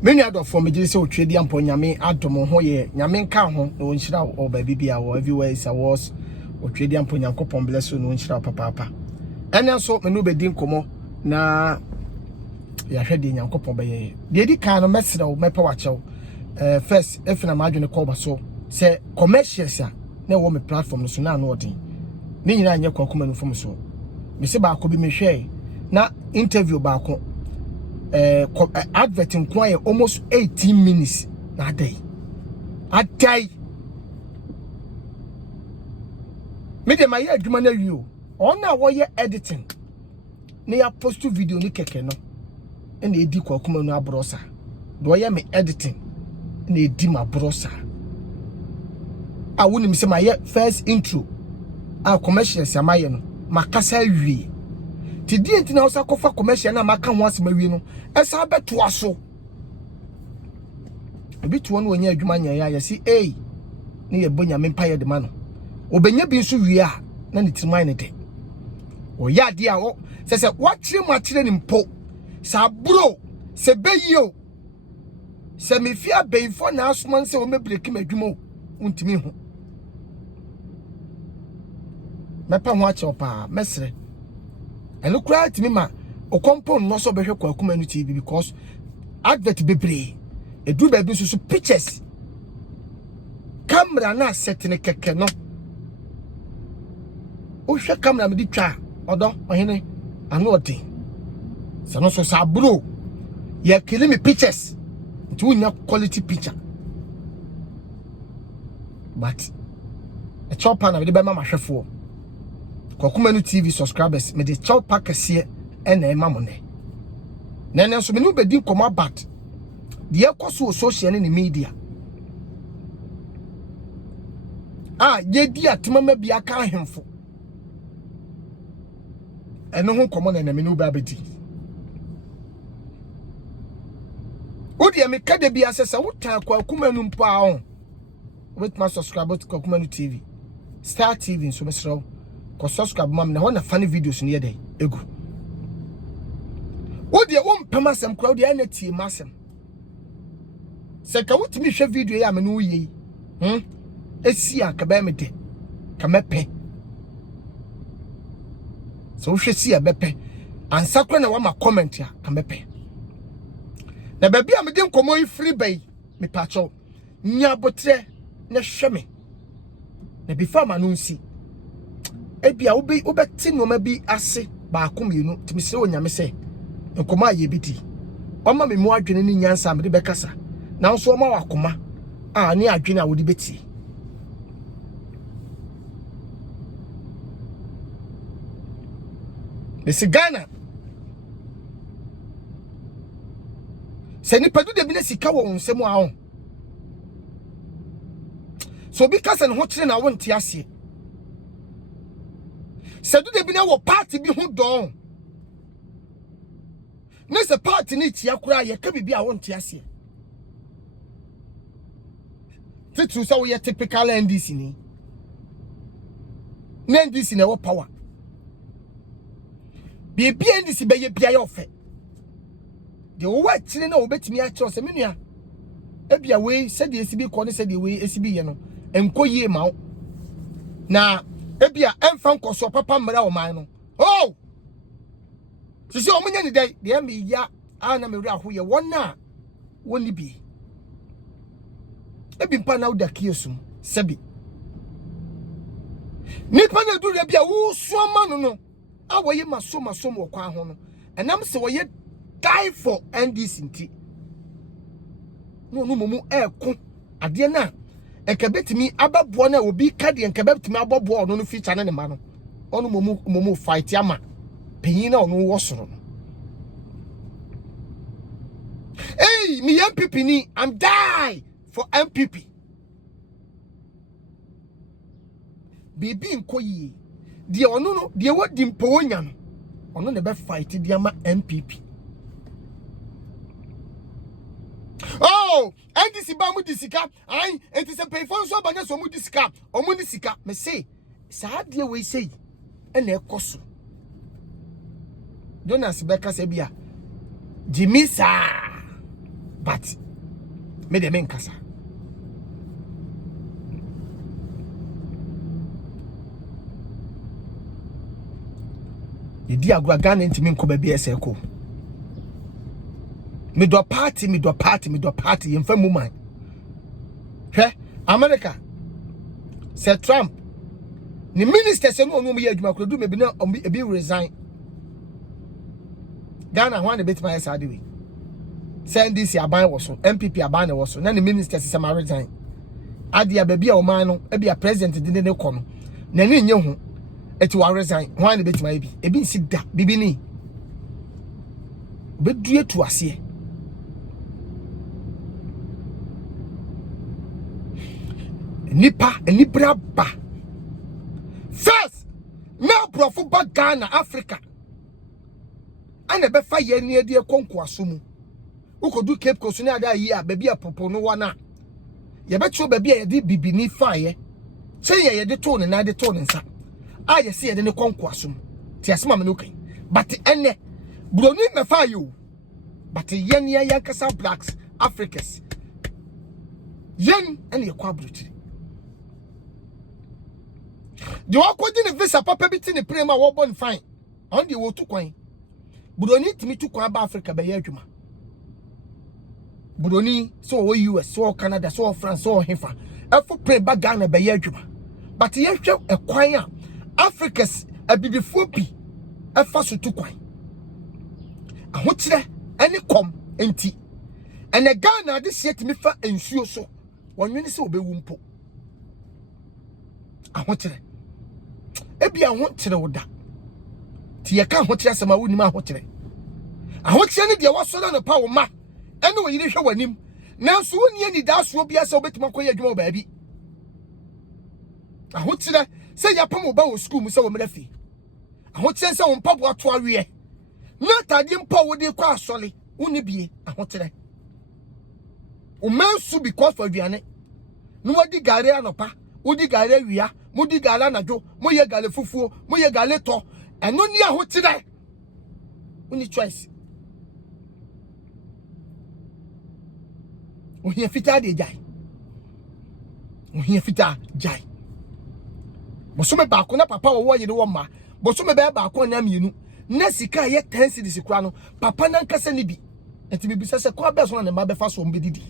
Many other for me so trade and ponyame atom ho ye nyame nka ho no nhyira o ba bibia wo everywhere is awards o trade and ponyankopon bless no nhyira papa ene so me no be din komo na ya hwede nyankopon be ye de di kan no mesre o mepa wachew first if na madwene ko ba so say commercials a na wo me platform no so na no odin ni nyina anye kwakoma no fom so me se ba ko bi me hwe na interview ba ko advert inquire almost 18 minutes a day. Me de my adwuma na you on na wo ye editing na ya post video ni keke no na edi kwakoma no abrosa do ye me editing na edi ma brosa a woni me se my first intro a commercials amaye no makasa wie ti di enti na osa kofa commercial na maka ho asema wie no esa beto aso ebitu no onya adwuma nya ya si ni ye bonya me mpaye de ma no obenya bi nso wie a na ne tirman ne de o ya de a o se watire mu atire ni mpo sa bro se beyio se me fia benfo na asoma nse o me break ma adwuma untimi ho mepa ho ache opa mesre eno kura timi ma o compound no so behwe kwa kuma no TV because advert bebre edu ba bi so pictures camera na set ne keke no o hwe camera me di twa odo ohene anu odi se no so sa bro ye kill me pictures nti unya quality picture but a chopper na me be ma hwefo Kwakuma no TV subscribers me de chow pack ase na emamone nene so me no bedin koma bat de ekoso social ne media ye di atema bi aka ahemfo eno ho komo na me no ba bedi odi me kade bi asesa wuta Kwakuma no mpo a on with my subscribe to Kwakuma no TV Star TV so mesro ko subscribe mam na hona funny videos ne yede egu wodi e won pemasem crowd ya na tie masem se ka wutimi hwe video ya me no yi esi aka ba me de ka mepe so hwe si ya bepe ansa kro na wa ma comment ya ka mepe na ba bia me de nkomo yi free bay me pacho nya botre na hwe me na before ma no nsi ebia obeti no ma bi ase ba akomienu timi se onyame se nkoma ye biti oma me mu adwene ni nyansa me de bekasa na nso oma wakoma ni adwene a wodi beti Esi Ghana se ni padu de bi na sika wo nsemu a ho so bi kasa ne ho kire na wo nte ase Sedu de bi na wo party bi hu don. Ne se party ni tia kura ye ka bibi a wonte ase. Titu sa wo ye typical NDC ni. Ne NDC na wo power. Bibi NDC be ye bia ye ofe. De wo wa tire na wo betimi a che se menua. Ebia we se de esibi ko ne se de we esibi ye no. Enko yie ma wo. Na ebia emfa nkoso papa mra o man no sisi o munya ni dai de me ya ana me wura hoye wona woni bi ebi mpa na uda kiesum sebi nipa na duru bia wo so ma no awoye maso mo kwa ho no enam se woye die for NDC nti no mumu eko ade na enkabetimi ababoa na obi kade enkabetimi aboboa ono no feature na ne ma no ono mumu fight ama penyin na ono wo soro no me MPP ni I'm die for MPP bibi nkoyi de ono no de wodi mpo nya no ono ne be fight de ama MPP NDC ba mu disika ai enti se pay for so ba na so mu disika o mu disika me say sa de we say na ekoso Jonas Beka se bia Jimisa but me de men kasa yedi agura Ghana ntimi nko ba bi eseko me do party yemfa mu man hwe America say Trump ni minister se no mu ye adwuma kodu me bi na ebi resign Ghana ho na betima ya sade we send this aban wo so MPP aban wo so na ni minister se ma resign ade ababi a o man no e bia president de ne ko no na ni nye ho eti wa resign ho na betima ya bi ebi nsi da bibi ni obedue tu ase nipa enibra ba first na brofo ba Ghana Africa ana be fa ye ne de konko asomu ukodu Cape Coast ne ada yi a ba bia popo no wana ye be cho ba bia ye de bibini fa ye che ye de to ne na de to ne nsa a ye se ye de ne konko asomu ti asema me no kan but ene broni me fa yo but ye ne ya kasa blacks Africans yen ene ye kwa brutiri the wakodi ne visa papa biti ne prema wo bon fine on the wo to kwan budoni timi to kwan ba Africa be ya adwuma budoni so wo US so Canada so France so hefa efo pre ba Ghana be ya adwuma but ye hwe ekwan a Africans abibifo bi efa so to kwan ahokire ene kom enti ene Ghana de sie timi fa ensuo so wonwene se obewu mpo ahokire ebi ahokire woda ti ye ka ahokire asema woni ma ahokire ahokire ne de wasoro no pa wo ma ene wo yire hwe wanim nanso woni ani da so bia se obetima koye adwuma ba bi ahokire se ya pam ba wo school mu se wo mrafi ahokire se wo mpabo ato awie na tade mpa wo de kwa asole woni bie ahokire o mansu because for aduane no wadi gare anopa wodi gare wia mudi gala najo mo ye gale fufuo mo ye gale to eno ni ahotire uni choice o hia fita de jai o hia fita jai bosome ba ko na papa wo yire wo ma bosome ba ba ko na mienu na sika ye 10 cedis kura no papa na nkasa ni bi enti bibisa se ko abeso na ma be fa so mbedidi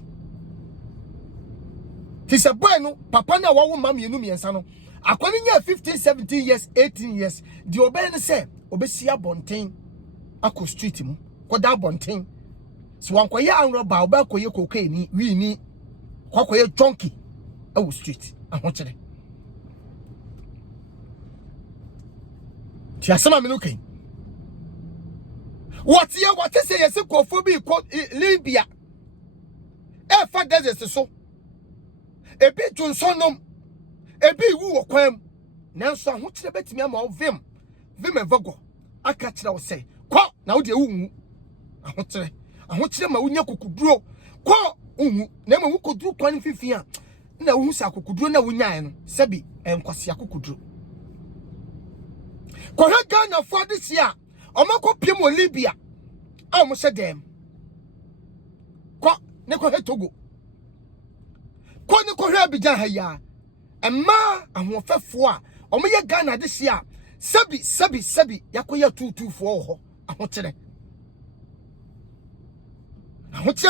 ti se boy no papa na wo ma mienu miensa no akwani nya 15 17 years 18 years di obey ne say obesia bonten akọ street mu koda bonten so wankoye anroba obakoye cocaine wi ni kwakoye junkie awu street ahokere ti asema me no kan what say yes kofobi ko Libya e fa desert so ebi tunsonom ebi wu wo kwam nanso ahokire betimi ama wo vim evogo aka kire wo say ko na wo de wu ahokire ma wonya kokuduro ko wu na ma wo koduro kwan fifi a na wo husa kokuduro na wonya no sebi enkwase akokuduro ko ha Ghana for this year omako piem wo Libya a mo se dem ko ne ko he Togo ko ne ko hwe Abidjan ha ya emma ahofefo a omoye Ghana de sia sabi yakoya 224 ho ahokire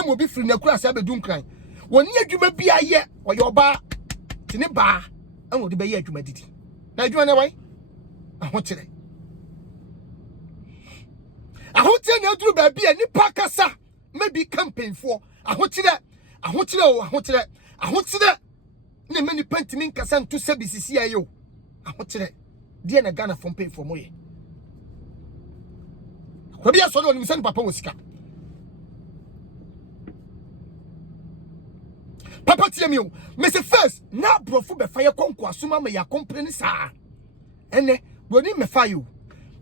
mo bi firi na kura sa bedun kran woni adwuma bi aye oye oba tini ba anwo de be ye adwuma didi na adwuma ne wai ahokire na aduru ba bi nipa kasa maybe campaign for ahokire ne many pentiment kasa nto sabisisi ayo ahokire de na Ghana from pay for moye ko bia so do ni sen papa wosika papa tie mi o me se first na brofo be fa ye konko asoma me ya company sa ene boni me fa yo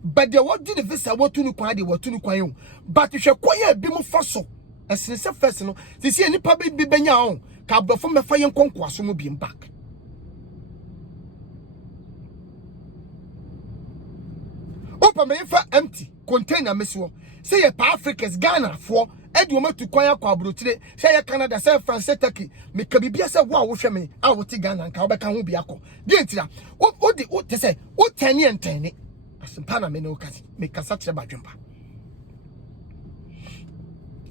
but the what did the visa what to kwan de what to kwan yo but hwe koye bi mu fa so esene se first no se se ni pa bi benya on ka brofo me fa ye konko asoma bi back opa me fa empty container mesiwo say ye pa Africans Ghana for edi o matu kwan akwa abrotire say ya Canada say France Turkey me ka bibia say wo a wo hwe me a wo ti Ghana nka wo beka ho bi akọ de ntira o te say o tani entani asempa na me no kase me kasa kire badwempa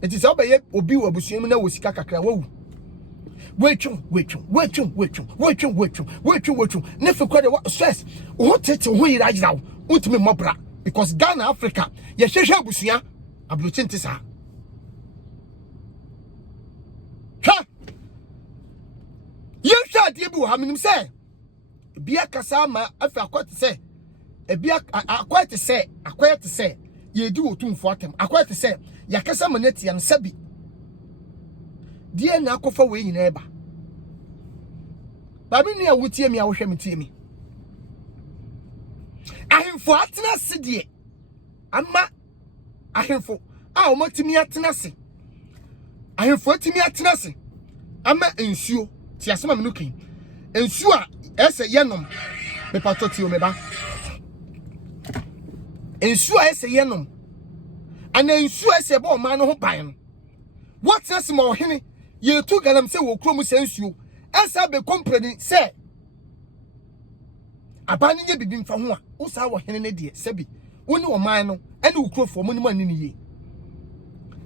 enti say obaye obi wo abusuam na wo sika kakra wo wetwum ne fe kwade stress wo tete ho yira yira utimi mobra because Ghana Africa ye hwehwe abusua abrochinte sa ha ye hwa de bi wo ha menim se bia kasa ma afi akwate se bia akwate se ye di otumfo atem akwate se yakasa maneti an sabi die na akofa we nyina eba ba mi ni awutie mi awohwe mi tie mi ahemfo atena se die ama ahemfo a o matimi atena se ahemfo atimi atena se ama ensuo ti asema me nukin ensuo a ese yenom me patoti o me ba ensuo a ese yenom ana ensuo ese ba o man no ho ban no what else mo hene ye tu galam se wo krom se ensuo esa be compreni se abani nye bibi mfa ho a wo sa wo hene ne de sebi woni wo man no ene wo krofo mo ni man ni ye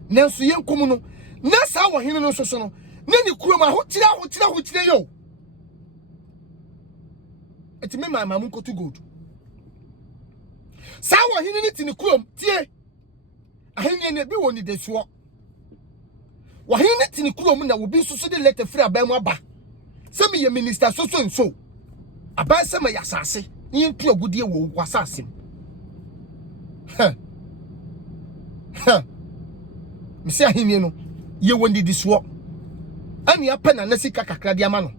nanso ye nkom no na sa wo hene no soso no ne ni krom a ho tira yo eti me ma mun ko to good sa wo hene ni ti ni krom tie ahene ne bi woni de so wo hene ni ti ni krom na wo bi soso de letter free aban mu aba se me ye minister so aban se me yasase ni ntu agudie wo wasase me se ahene no ye woni di so ani apana na sika kakra de ama no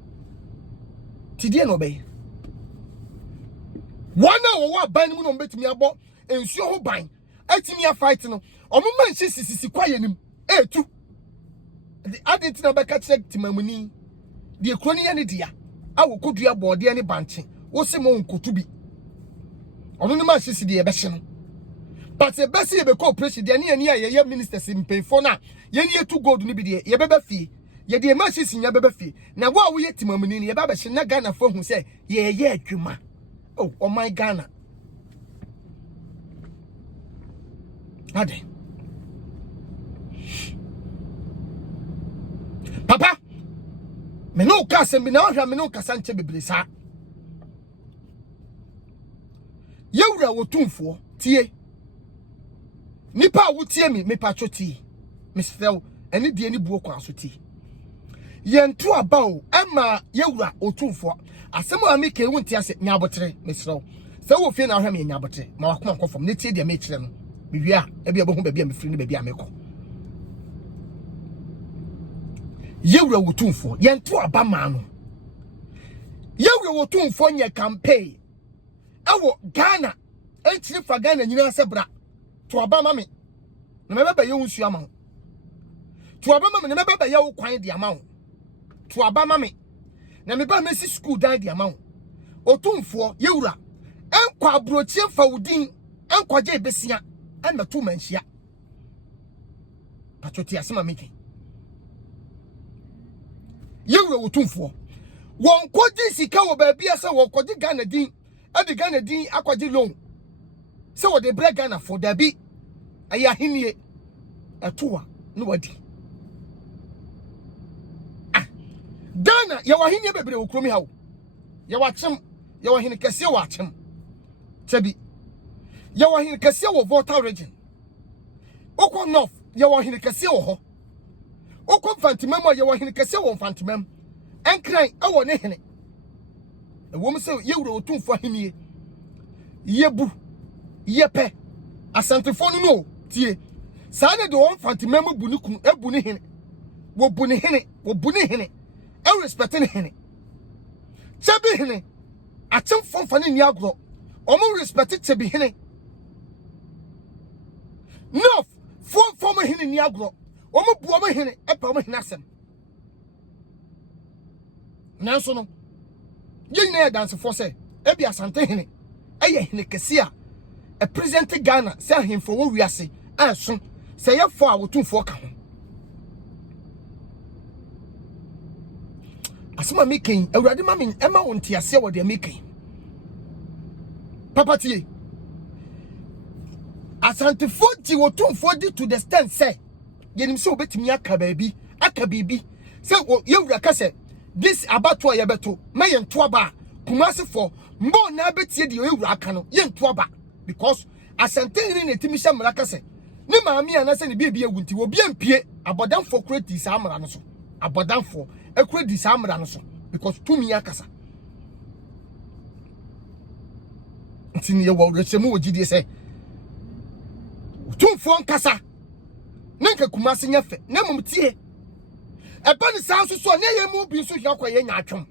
tidie no be wana wo aban mu no betimi abo ensuo ho ban atimi a fight no omuma nshi sisi kwaye nim etu the adentina beka check timamuni de kroni ya ne dia awo kodua bode ne banche wo se mo nkotu bi ono ne ma hisi de ebe hye no but e besi e be cooperation de ne ya ye ministers mpefo na ye ne etu gold no bi de ye beba fie ye de ma hisi nya beba fie na wo a wo ye timamuni ne ye ba be hye na Ghana fo hu se ye adwuma oh my Ghana ade papa me no kasa me na hwa me no kasa nche bebre sa yewura wotumfo tie nipa wo tie me pacho tie me sfew ene die ni buo kwa so tie yentu aba o ema yewura wotumfo asem a me ke wonti ase nyabotre me sfew se wo fie na hwa me nyabotre ma wakoma nkofom ne tie de me kire no me wi a e bia bohu ba bia me firi ne ba bia me ko yewura wotumfo yentu aba ma no yewura wotumfo nya campaign awo Ghana entiri fa Ghana nyina sebra to aba ma me na mebeba ye wunsu ama to aba ma me na mebeba ye wo kwan de ama wo to aba ma me na meba mesi school dan de ama wo otumfo yewura enkwa abrochie fa wudin enkwaje besia en to manhia patoti asema meke yewura wotumfo won koji sika wo ba bia se wo koji Ghana din adi Ghana din akwaji loan se wo de break Ghana for dabi aya hinie atoa no wadi Ghana ya wahinie bebre wo kromi hawo ya wachem ya wahine kese wo achem tabi ya wahine kese wo Volta region okwo north ya wahine kese wo ho okwo fantimam ya wahine kese wo fantimam enkran awo ne hene wo mse yewura otumfo ahenie yebu yepe asantefo no tie saa ne de won fantimam bu ne kun ebu ne hene wo bu ne hene e respect ne hene chabi hene achem fonfane ni agro omo respect chabi hene no fonfo hene ni agro omo bu omo hene e pa omo hene asem nanso no yin na dance for say e bia asante hene eye hene kesia e present Ghana say hemfo wo wiase anso say ye fo a wotumfo ka ho asema making awurade ma me ema wonte ase wo de making papa tie asante foti wo tumfo di to the stand say yenim se obetimi aka bibi se yewura ka se this abato ye beto ma ye nto aba kumase for mbo na betie de yewura aka no ye nto aba because asante ni na timi hye mra ka se ni maami anase ne bia ewunti wo bia mpie abodanfo kreti sa amra no so abodanfo ekredi sa amra no so because tumi akasa ntini ye wo rechemu ogidie se tumfo nkasa nanka kumase nyafe na mumtie eba ni sa so na ye mu bi so hia kwaye nya atwom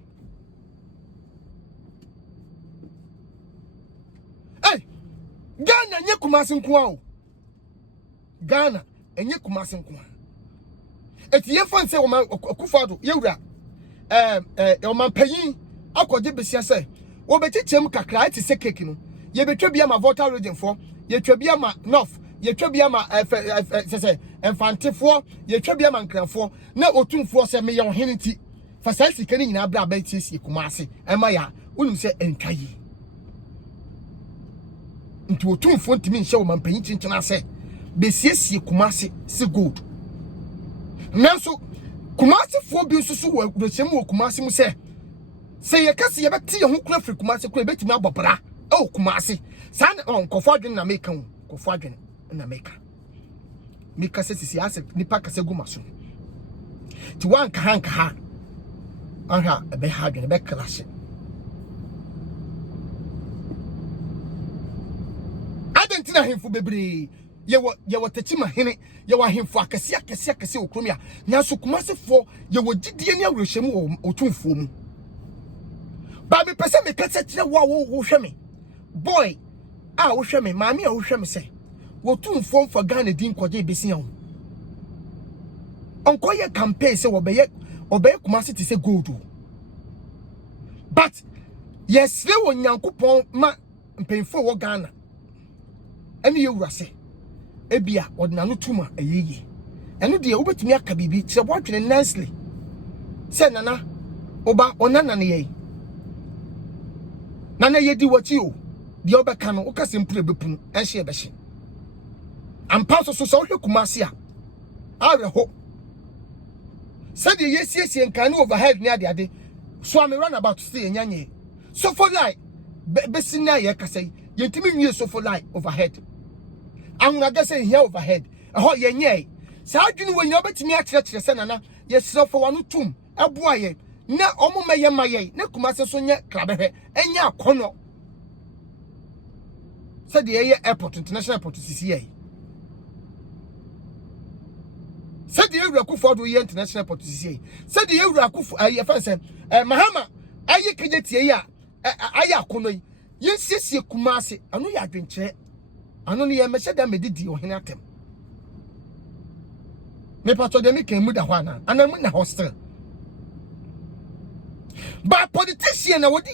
Ghana nye kumase nko a Ghana enye kumase nko a eti ye fan se o man Akufo-Addo yewura o man panyin akode besia se wo betichem kakra eti se cake no ye betwa bia ma voter region for ye twa bia ma north ye twa bia ma se enfantefo ye twa bia ma nkranfo na otumfo se me ye oheniti fa sa sika ni nyina bra ba tiesie kumase ema ya unim se entwa yi nti otumfo ntimi nhye wo man panyin chinchina se besiesie kumase se good nanso kumase fo bi nso so wo rechem wo kumase mu se ye kase ye beti ye ho kura firi kumase kura betimi abobra o kumase san nkofo adwen na meka wo nkofo adwen na meka se sisi ase nipa kase gumaso ti wanka hanka ha aha ebe ha adwen ebe clash adentina hemfo bebre ye watachima hene ye wa hemfo akase okromia nyaso kumase fo ye wo gidie ni awrohyemu otumfo mu ba me pese me kase kire wo hwe me boy wo hwe me maami wo hwe me se wo tumfo mfa Ghana din koje besia ho onko ye campaign se wo beye kumase ti se gold but yes le wo Nyankopon ma mpemfo wo Ghana eni ye wurase ebia odnanu tuma ayeye eno de obetumi aka bibi kire bo atwene nicely se nana oba onana ne ye nana ye di wachi o de obeka no okase mpure bepunu enhye behye ampa so so hwe kumase a areho se de yesiesie nkan overhead ne ade so am run about say enyanye so for like besina ye kasai yentimi nwie so for like overhead anwaga say here overhead ho yenye sa adwene wo nyina betimi akire se nana ye srofo wano tum eboa ye na omo meye maye na kumase so nye krabehwe enya akono se de ye airport international airport sisi ye se de ewura Akufo-Addo ye international airport sisi ye se de ewura Akufo aye fanse Mahama aye kejetie ya aye akono yi yensesie kumase anu ya adwenkyere anu ne ye mehye da medidi ohene atem me pato de me kan mu da hwana anamu na hostel ba politician na wodi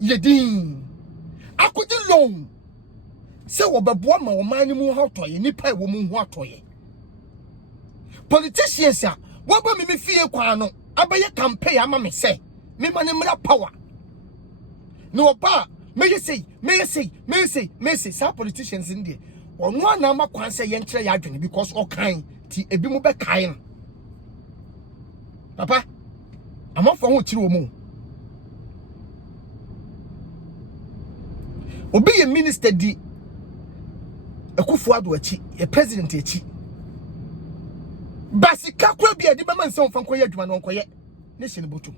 yedin akodi long se wo beboa ma wo man mu ha toye nipa wo mu ho atoye politicians a wo ba me fie kwa no abaye campaign ama me se me mane mra power no ba me say sa politicians in there ono na ma kwan se ye nkyere ya adwene because all kind ti ebi mu be kai no papa amafo ho kire wo mu obi ye minister di Akufo-Addo achi ye president achi basika kwa bia di bema nse onfa nkoye adwuma no nkoye nation botum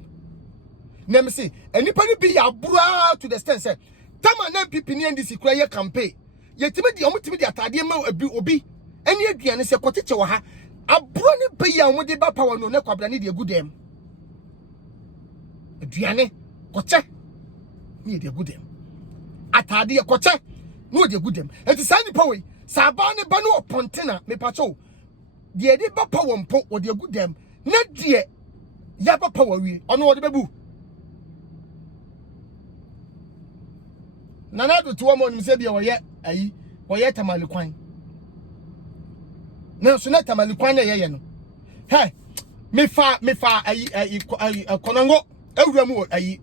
na me say enipa ni bi ya bura to the stand say tama na pipi ni ndisi kura ye campaign yetimi di omutimi di atade ma obi eni aduane se koteche wo ha aburo ni be ya omode ba power no na kwabra ni de agudem aduane koche ni de agudem atade ye koche no de agudem enti sa ni power saba ne ba no opontina me pacho de de ba power mpo wo de agudem na de ya ba power wi ono wo de bebu nana do to wo nim se bia wo ye ayi wo ye tamalikwan na so na tamalikwan na ye no he me fa konongo ewuramu ayi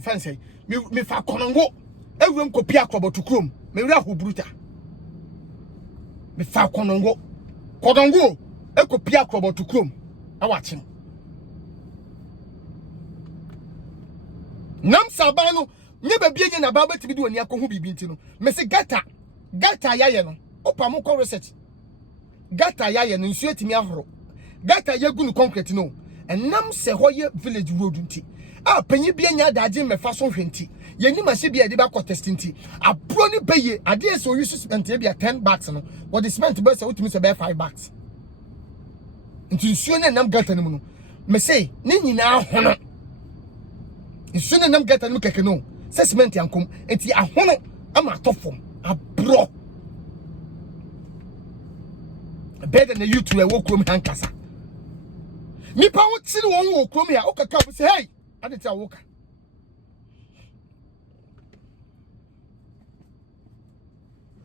fancy me fa konongo ewuram kopi akroboto krom me wura hobruta me fa konongo ekopi akroboto krom awachim nam sabano nye babie nye na baba tibidi woni akohu bibi ntino me se gata yaye no opa mo ko research gata yaye no nsuo timi ahoro gata yagu no concrete no enam se hoye village road nti a panyi bia nya daje mefa so hwenti yeni mahye bia de ba contest nti abro ni beye ade so use cement bia 10 bags no what the cement be say utimi se be 5 bags nti nsuo na nam gata no mu no me say ni nyina ahono nsuo na nam gata no keke no se cement yankom nti ahono ama atofom abro better than you to a walk room hankasa nipa wo tiri won wo krom ya okaka wo say hey ade ti awoka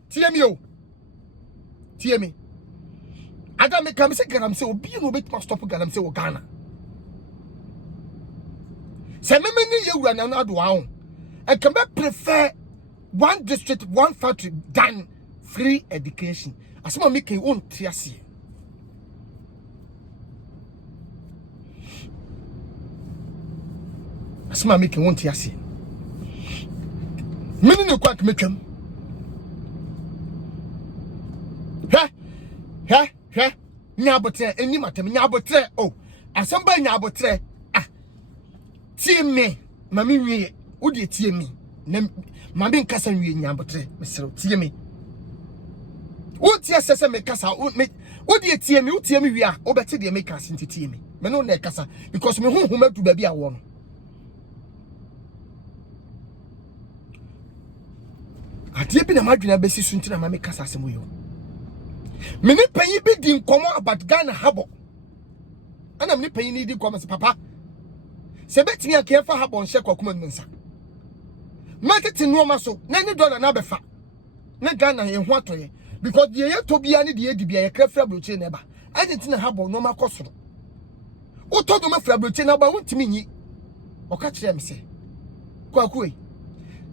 tiemi ada me kam se garam se obi no bet ma stop garam se wo Ghana se me ni yewura na ado awo I can prefer one district one factory than free education asema make you won tiase asema make you won tiase mini ne kwa kmetwam he nyabotre eni matem nyabotre oh asamba nyabotre ah tie me mami wie odi tie me na mami nkasa wie nyabotre mesero tie me wotie sese me kasa odi tie me wotie me wie a obete de me kasa ntitie me me no na kasa because me honhom adu ba bi a wo no ade bi na madwena besi so ntina mami kasa asemo yo mini panyi bi di nkomo about Ghana habo ana mini panyi ni di nkomo se papa se betimi akefa habo nse kwakuma nsa market no maso na ni dollar na befa na Ghana ye ho atoye because ye to bia ni de bia ye krafra bloche na ba agentina habo no makosoro utodo ma fra bloche na ba wontimi nyi oka kire me se kwakue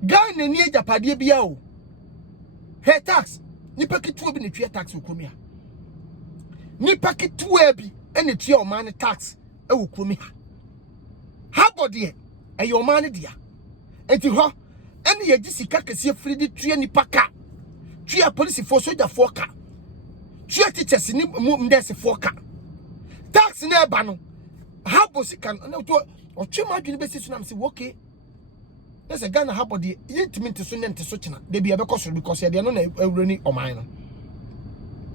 Ghana ni ejapade bia o he tax nipa ketua bi ne tue tax okromia nipa ketua bi ene tue o man tax e okromia ha bode e yo man dia enti ho ene ye gisika kese free di tue nipa ka tue police for soldier for ka tue teachers ni mdese for ka tax na eba no ha bosika na to o tue ma dwene besi so na me se okay there's a Ghana habo de intimate so nente so china de bia be koso because ya de no na awurani oman no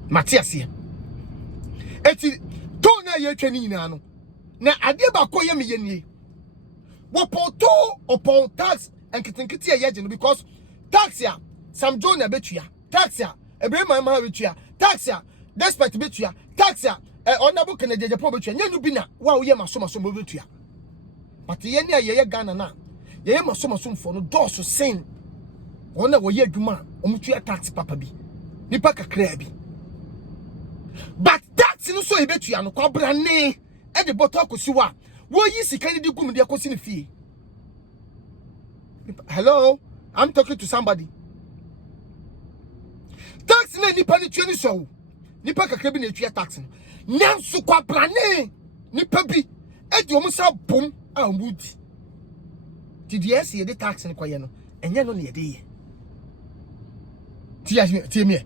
Matias ye eti to na ye twani nyina no na ade ba ko ye me ye nie wo poto upon tax enkitinkiti ye je no because tax ya Sam John na betua tax ya Ebrahim ma betua tax ya despite betua tax ya Honorable Kennedy Japo betua nyanu bi na wa wo ye maso betua but ye ne ye Ghana na ye maso for no doso sen wona wo ye adwuma omutua tax papa bi nipa kakra bi but tax no so ebetua no kwabra ne e de boto akosi wa wo yi sika ni di gum de akosi ne fie. Hello, I'm talking to somebody. Tax na nipa ni tue ni so nipa kakra bi na etua tax no nanso kwabra ne nipa bi e de omusa bom a omudi TDS ye de tax ni kwaye no enye no na ye de ye tie me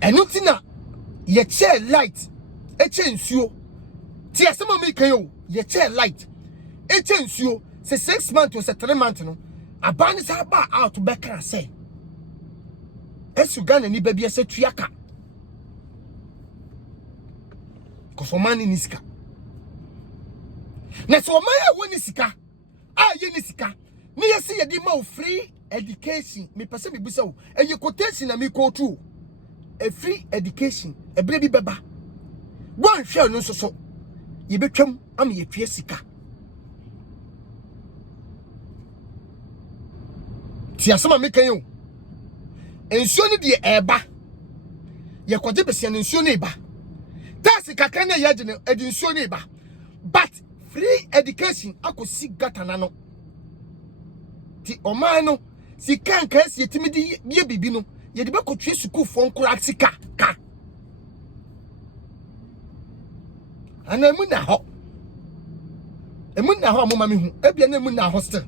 enu tina ye che light e che nsuo tie asema me kan yo ye che light e che nsuo se 6 months or se 3 months no abani sa ba out back and say esu Ghana ni baby ese tuaka ko for mani ni sika na so maya woni sika ye ni sika ni yesi ye di ma free education me pese me bisa wo eye quotation na me ko tu a free education e bre bi beba wan hwe no so ye betwam am ye tue sika ti asema me kan yo ensuo ni de eba ye kwaje besia ensuo ni eba tax gas kakra na yɛ de nsuo ne ba but free education akosi gata na no ti oman no sika nka si etimi di ye bibi no ye de bekotwe school fo nkura sika ka ana mu na ho mo ma me hu ebia na mu na hostel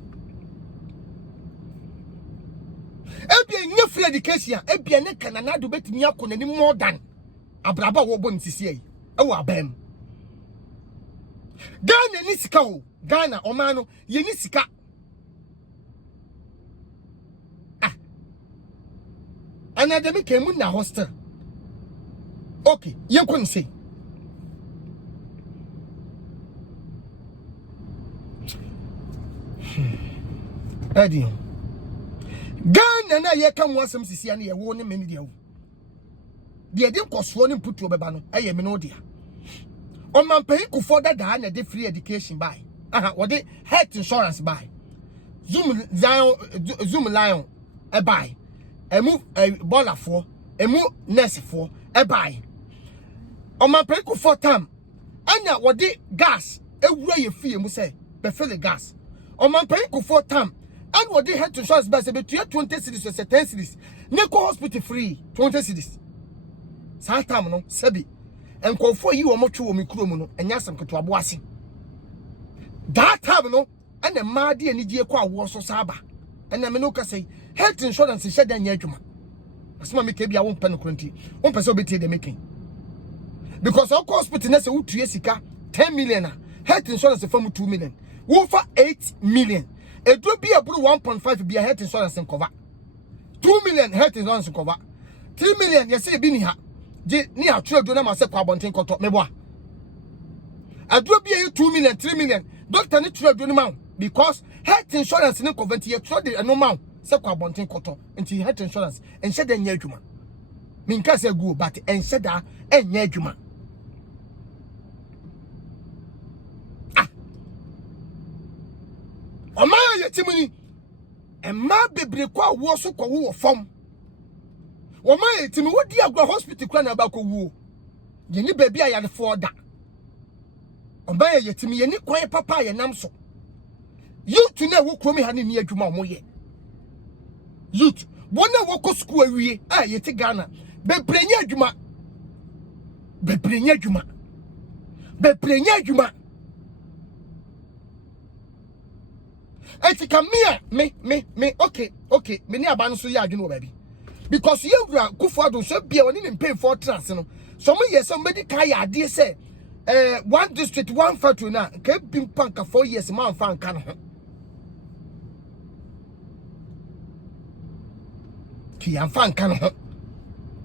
ebia nye free education ebia ne kanana do betimi akọ nani more than abraba wo bo ntisi yi ewo abam Ghana ni sika o Ghana oman no ye ni sika another me came na hostel okay you couldn't say Eddie Ghana na ye kan wasem sisi na ye wo ne meni dia wo de de nkoso ne putu obeba no eye me no dia o man pay ku for that na de free education buy what the health insurance buy zoom lion e buy emu baller for emu nurse for e buy o man pay ku for time anya what the gas ewura ye fie mu say be fill the gas o man pay ku for time and what the health insurance buy say be 20 cities or 10 cities neko hospital free 20 cities sa time no sabi enkofo yi wo motwe wo mikro mu no enya asem keto abo ase that time no ene ma de ani die kwa wo so saba ene me no ka say health insurance she da nya adwuma asema me ka bia wo mpa no kronti wo mpa se obetie de making because our hospital na se wutue sika 10 million health insurance for 2 million wo fa 8 million edo bi aburu 1.5 bia health insurance cover 2 million health insurance cover 3 million yesi bi ni ha ni atwe do na ma se kwa bonten koto mebo ado bi 2 million 3 million doctor ni twe do ni ma because health insurance ni cover ti ye tro de no ma se kwa bonten koto nti health insurance enhye da nya adwuma minka se go but enhye da enya adwuma Oma yetimuni emma bebre kwa wo so kwa wo fom Oma yetimi wodi agro hospital kwa na ba ko wo ye ni baby ayade for da Oma yetimi ye ni kwan papa ye nam so youth na wo kromi ha ni adwuma o mo ye youth bona wo ko school awie yeti Ghana bebre nya adwuma Etika me okay me ni aba nso ya adwene wo baby because you wura kufu adon so bia woni ne pay for trans no so mo yes medical ya ade say one district one factory na ka bi mpanka 4 years man fa nka no ki an fa nka no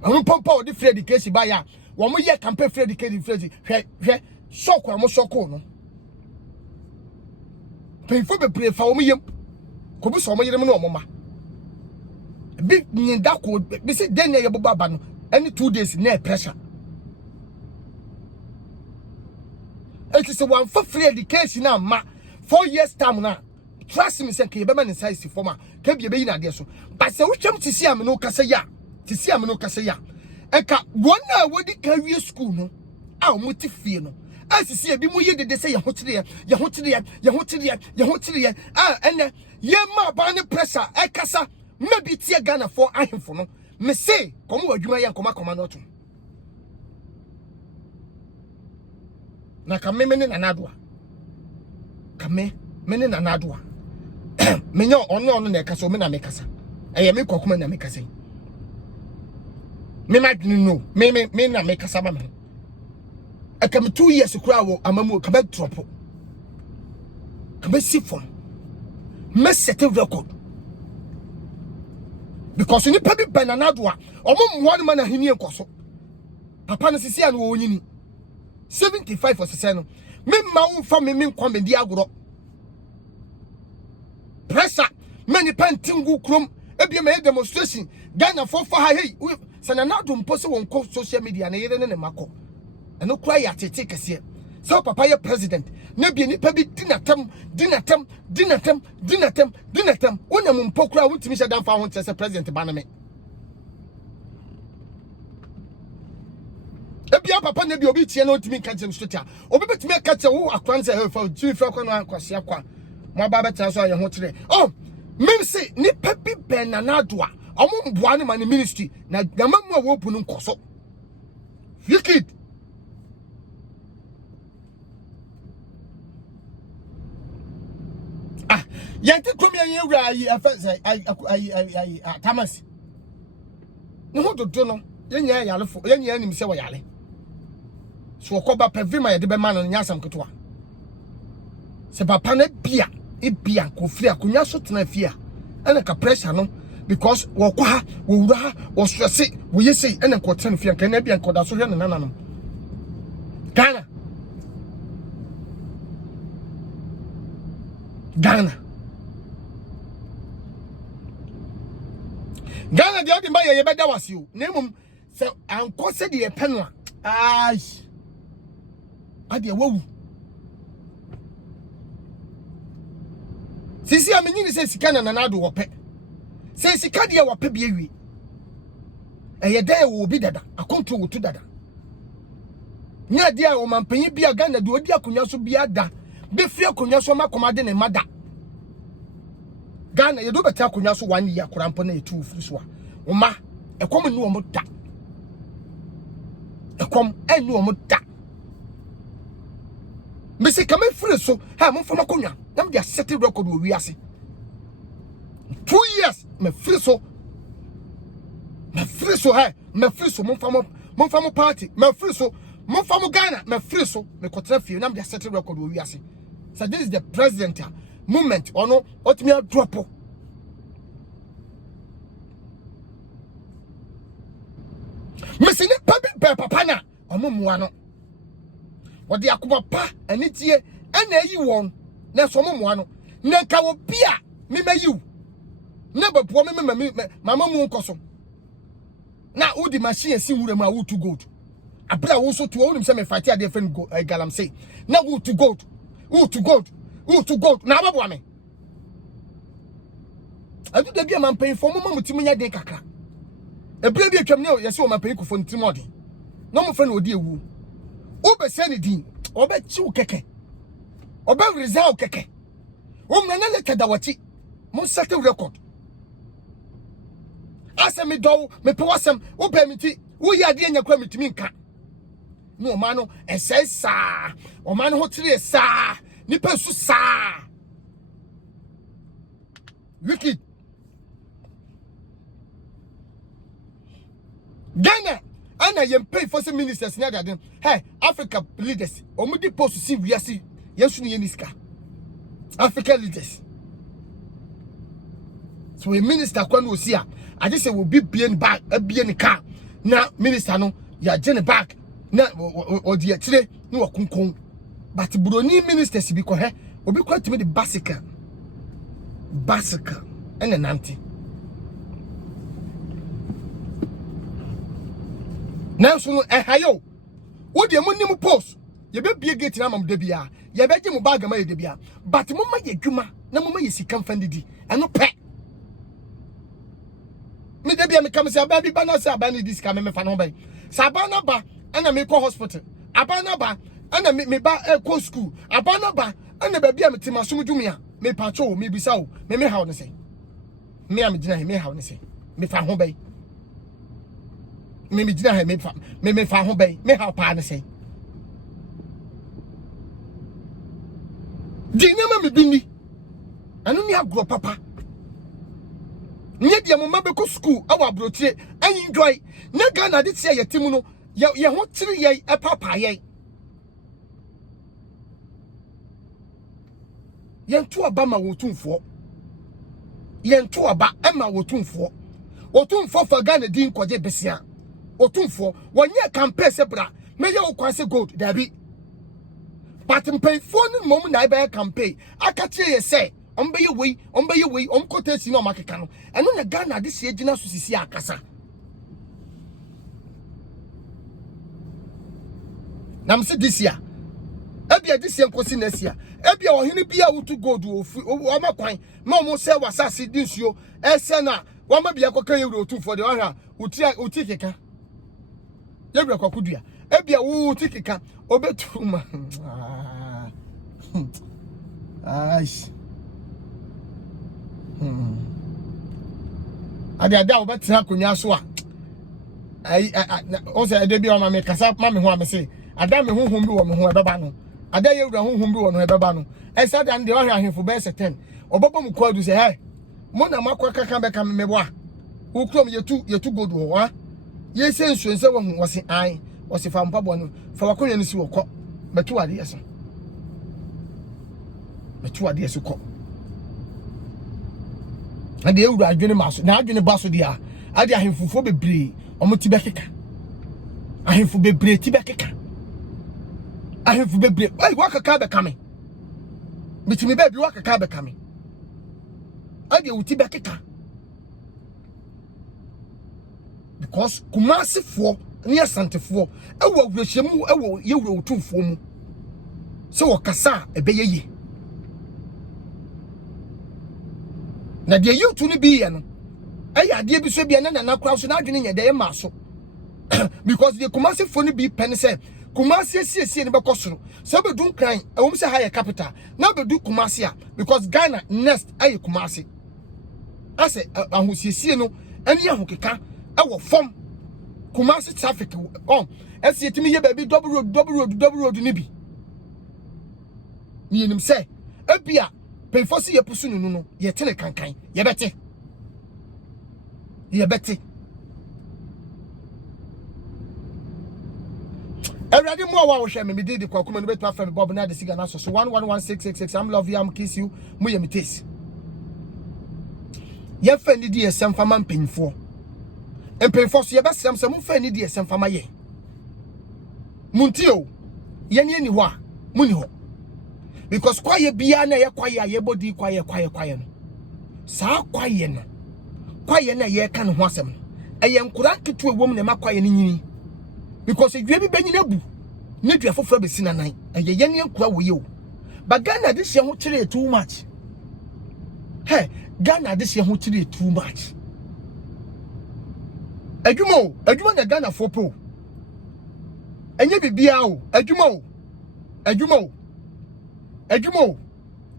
am pompa odi free education ba ya wo mo ye campaign free education hwe shock am shock no Painful be pray for me. Kobu so mo yere me no mo ma. Big nyinda ko be say den ye baba no any 2 days na pressure. It is one for free education na ma 4 years time na. Trust me say ke be man size for ma. Ke be yi na de so. But say we twam tisi am no kasa ya. Tisi am no kasa ya. Eka won na wodi career school no. A o moti fie no. Asisi ebi mu ye de say ye hotire ene ye ma ba ne pressure e kasa maybe tie Ghana for ahemfo no me say komo wadwuma ye nkoma no to na kame me ne nanadoa kame me ne nanadoa me nya ono na e kasa o me na me kasa eye me kokoma na me kasa me ma dwunu no me na me kasa ba me Akam 2 years kura wo amamu ka be drop ka be sifon me set record because ni pabi banana do a omo mwo man ahini enkoso papa no sisi an wo onyini 75 for sese no me ma wo fa me nkwa me di agoro pressure many pantingu krom ebia me demonstration Ghana for ha hey sananado mpo se won ko social media na yere ne mako eno kura ya tete kese so papa ye president na bi ni pabi dinatam wona mu mpo kura wuntimi hye dan fa ho tese president ba na me ebia papa ne bi obi tie no ntimi ka kyem straight obi betimi ka kye wo akwan se he fa timi fa kwa no akwase akwa mo ba beta so aye ho kire oh mem say ni papi ben na nadoa omo mboa ne man ministry na nyamamu a wo bu no nkoso wicked yanti komi yen wura yi afense ai Thomas ne ho dodo no yenya yalefo yenya anim se wo yale so okoba pevima ye de be man no nyasam ketwa se papa na bia ko firi akonya so tena fia ena ka pressure no because wo kwa ha wo wura ha wo stress wo yesi ena ko tena fia kan na bia ko da so hwe ne nananom Ghana the other buy ye beda was you nemum se anko se de peno ai ade wawu sisi amenyi se sika na nanado wope se sika de wope bi awie eye da wo bi dada akonto wo tu dada nya de a wo mampanyi bi a Ghana de odi akonya so bi ada be fi akonya so makomade ne mada Ghana ye do beta akonya so 1 year korampo na etu firi so a oma ekom nu omo da ekom enu omo da mbese kama firi so ha mo fama konya nam dia set record wo wiase 2 years me firi so ha me firi so mo fama party me firi so mo fama Ghana me firi so me kotra fie nam dia set record wo wiase. So this is the president moment ono otimi a drop mesini papi papa na omomuwa no wodi akoma pa anitie ana yi won na so omomuwa no na ka wo bia me mayiw na babuo me mama mu nkoso na udi machine si wura ma wo to gold abra wo so to wo nim se me fight ade fen go galamsey na wo to gold na babuo me adu da bia man pay for mama mutimu nya de kakra ebire bi atwam ne yesi o man pay ku fo ntimo de no mo fe na odi ewu o be se ne din o be chiw keke o be result keke o mna na le kadawati mo set record asem me do me pe wasem o be miti wo ya de nya kwa mitimi nka no o ma no esesa o ma no ho tire sa nipa su sa wicked Ghana ana yem pay for some ministers na dadem hey Africa leaders omudi post si wiase yesu ne yeniska Africa leaders so a minister kwanu osia ade se will be bien back bien car na minister no ya gene back na odi atire ni wakunkon but buroni ministers bi ko he obi kwa timi de basica ene nanti now so hayo wo de monim post ye be bie gate na mam de bia ye be je mo bag ma ye de bia but mo ma ye dwuma na mo ma ye sika mfandidi eno pe me de bia me kam se aba bi ba na se aba ni diska me fa no ba sa aba na ba ana me ko hospital aba na ba ana me ba ko school aba na ba ana ba bia me tima som dwumia me pacho me bisa o me hawo ne se me am gina he me hawo ne se me fa ho ba me gina he me fa ho ba me hawo pa ne se dinama me bini anu ni agro papa nye dia mo mabe ko school awa brotie anyi enjoy na Ghana de tie yetimu no ye ho tiri ye papa ye yentu aba ma wotumfo yentu aba ema wotumfo fa Ghana din koje besia wotumfo wonye campaign se bra meye okwase gold dabi but mpay phone mom na iba campaign akache ye say ombe ye we omkotesi no makeka no eno na Ghana de se agina so sisi akasa nam se this year ebia this year nkosi next year ebia ohene bia wutu gold o makwan ma mo se wasase dinsuo ese na wa ma bia kokan ye otu for de wa uti keka ye bia kokudua ebia wo tikika obetuma aish ada obetina konya so a ai o se ade bia o ma me kasa ma me ho a me se ada me honhom bi wo me ho ebeba no ada ye wura honhom bi wo no ebeba no e sa dan de o hwe ahemfo be se 10 obaba mu kwadu se hey mo na makwa kaka be ka me bo a wo krom yetu godu ho ha ye se nsuense wo hu wo se ai wo se fa mpabo no fa wakonya ni si wo kọ betu ade yeso ko ade ye wura adwene maso na adwene baso dia ade ahemfufo bebre omuti bekeka ahemfu bebre ti bekeka ahemfu bebre ai wakaka be kame bitimi bebre wakaka be kame ade wuti bekeka because Kumasi fo ne asantefo ewo awurehyiamu ewo yewuro otumfo mu so wakasa ebeyeye na de yutu ni bi ye no eya de bi so bi na na kura so na adwene nya de ma so because the Kumasi fo ni bi pen say Kumasi asiesie ne bekosoro so be dun kran ewom say higher capital na be du Kumasi a because Ghana next ayi Kumasi ase ahosiesie no ene ahokeka ewo fom Kumasi traffic on ese yetimi ye baby double road ni bi ni enim say ebia penfosi ye pusu nunu no ye tene kankan ye bete Already more wa wo hwe me did the kwakuma no betuma fa me bob na de siga na so 111666 I'm love you I'm kiss you mo ye me taste ye fa ni di esem fa man penfo empenfo so ye besem se mo fa ni di esem fa ma ye muntio ye ni ho a muni ho because kwaye bia na ye kwaye a ye body kwaye no sa kwaye na ye ka ne ho asem eye nkura ketu ewom ne makwaye ne nyini because edwe bi benyina bu ne dua foforo be sina nan eye ye ne nkura wo ye o but Ghana this year ho kire too much Ghana this year ho kire too much adwuma na Ghana for pro enye bibia o adwuma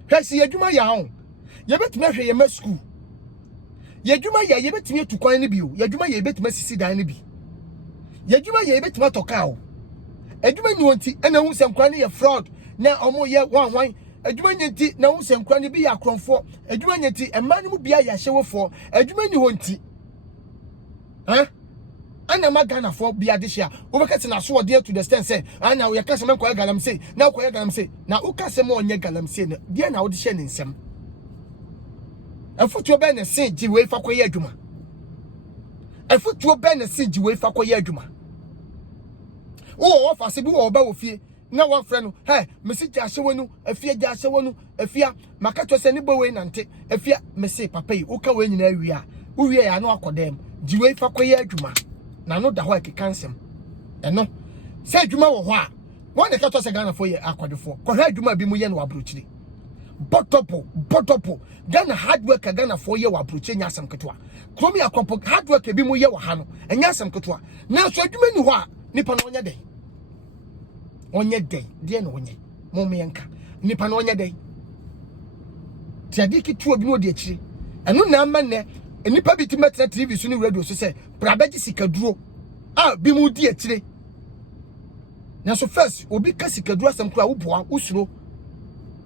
hwesi adwuma ya ho ye betuma hwe ye ma school ye adwuma ya ye betuma etu kwan ne bi o ye adwuma ye betuma sisi dan ne bi ye adwuma ye betuma toka o adwuma ni wonti ena hu se nkwan ne ye fraud na omo ye wan adwuma nti na hu se nkwan ne bi ya kronfo adwuma nti emma ne mu bia ya hyewofo adwuma ni wonti ana magana for bia this year obekati na so ode to the stand say ana we kase men kwa galam say na kwa galam say na ukase mo onye galam say na dia na ode hye ne nsem afutuo be ne sin ji we fa koye adwuma afutuo be ne sin ji we fa koye adwuma wo fa se bi wo ba wo fie na wo frɛ no mesi ja hye wonu afia ja hye wonu afia makato se ne bo we nante afia mesi papa yi uka we nyina awia uwie ya no akodem ji we fa koye adwuma na no da ho ekekansem eno se adwuma wo ho a won de kato se Ghana fo ye akwadefo ko ha adwuma bi mu ye no abrochiri botopo Ghana hard work Ghana fo ye wa abrochiri nya asem ketwa kromi akropo hard work bi mu ye wo ha no enya asem ketwa na so adwuma ni ho a nipa no onye den de na onye mo me yanka nipa no onye den ti ade kitu bi no de akiri eno na ama ne nipa bi ti metra TV so ni radio so se brabeji sikaduro bi mu di akire na so first obi ka sikaduro asem kura wo boa usuro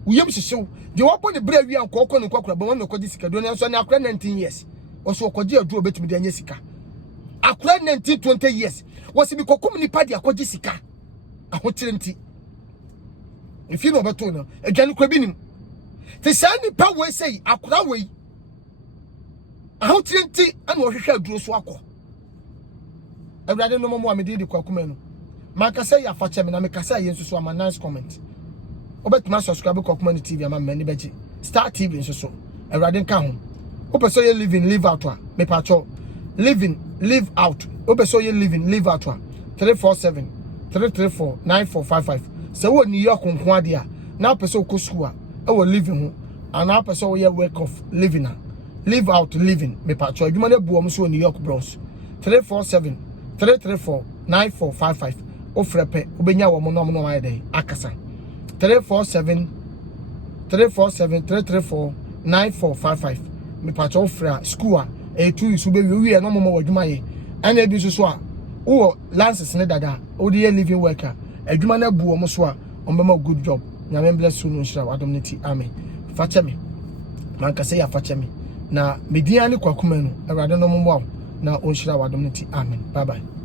uyem hyehyew de wo bɔ ne bra wi ankɔ ne kwakura ba won ko di sikaduro na so ne akura 19 years wo so ko di aduro betumi de anya sika akura 19-20 years wo se bi kokum nipa de akɔdi sika ahotire nti efi no beto no adwane kwa binim te sa nipa we sei akura we ahotire nti ana wo hwehwɛ aduro so akɔ awurade no mo amede di kwa kuma no maka say ya fa cheme na meka say yensu so ama nice comment obetuma subscribe kwa kuma ni TV ama mani beji Star TV nso so awurade nka ho opeso ye live out a me pacho live out opeso ye live out a 347-334-9455 so wo New York nko ade a na opeso ko school a e wo living ho ana opeso wo ye work of living a live out living me pacho adwuma na buom so New York Bronx 347-334-9455 ofrepe obenya wo mo no mo ma dey akasa 347 334 9455 me pacho ofra school a 2 weeks be wi no mo wadwuma ye ana bi so a wo lances ne dada wo dey living worker adwuma na bu wo so a ombema good job nyame bless you no shira wadom ne ti amen fache me man ka say ya fache me na media ne kwakuma no awrade no mo na on shira wadom ne ti amen bye bye.